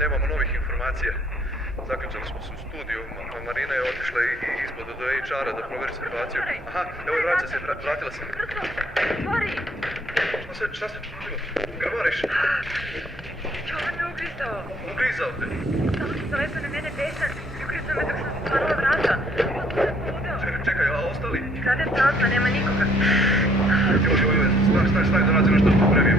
Nemamo novih informacija. Zaključali smo se u studiju, Marina je otišla ispod do HR-a da proveri situaciju. Aha, evo je vraća se, vratila se. Otvori! Šta se čudilo? Gramariš? Čovan me ugrizao. Ugrizao te? Samo se zalepio na mene besan i ugrizao me dok sam zatvarala vrata. Potpuno je poludeo. Čekaj, a ostali? Zgrada je prazna, nema nikoga. Stani da nađe nešto popravim.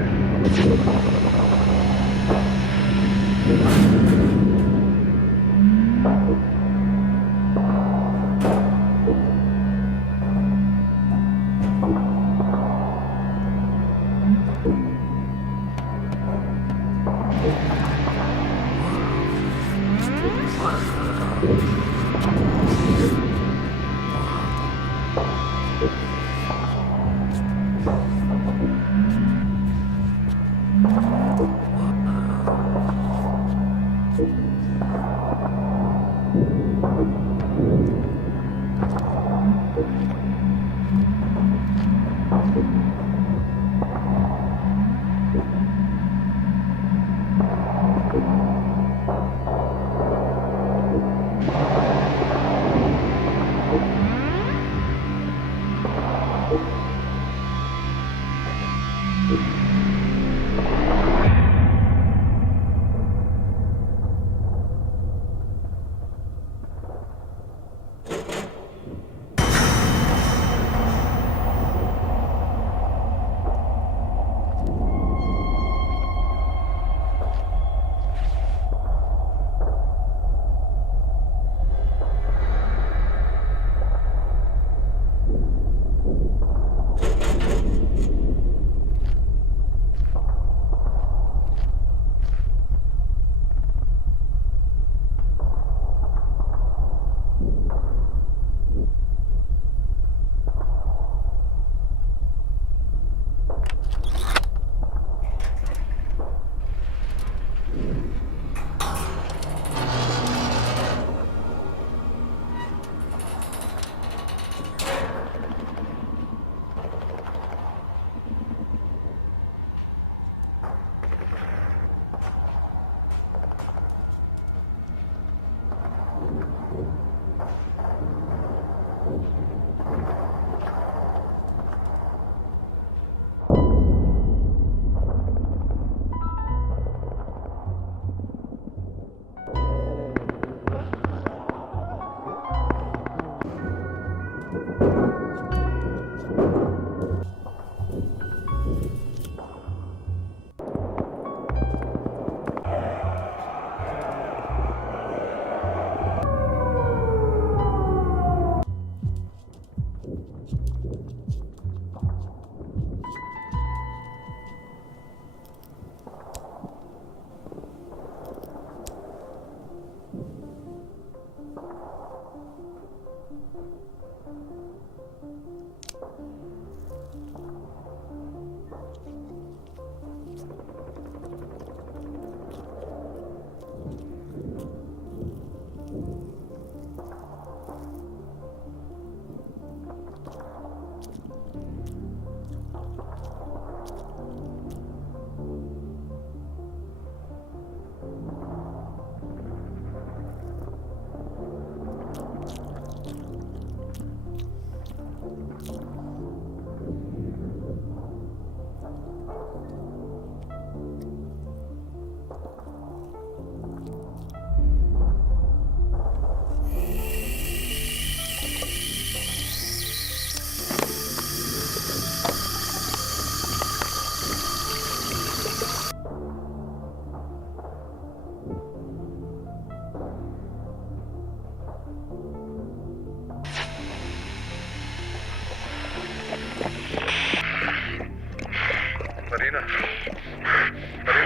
Marina,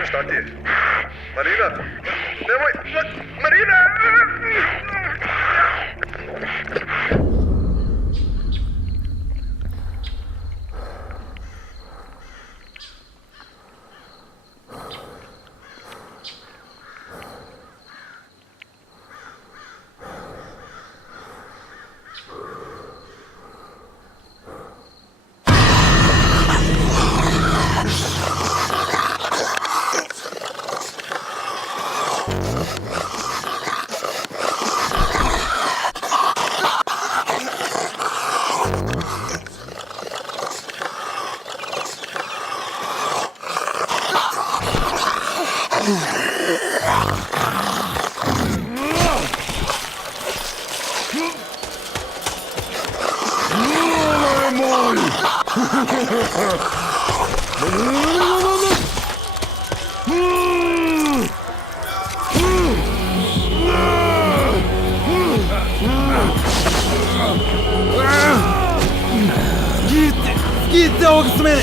šta ti je? Marina! Nemoj! Marina! Gitti o kısmı beni.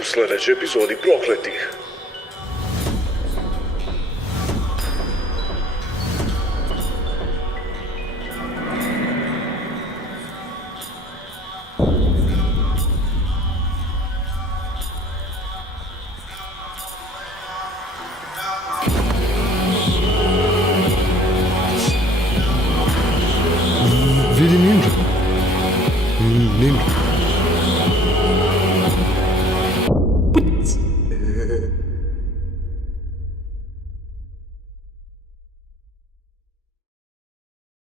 U sljedećoj epizodi Prokletih. Vidi ninja. Ninja.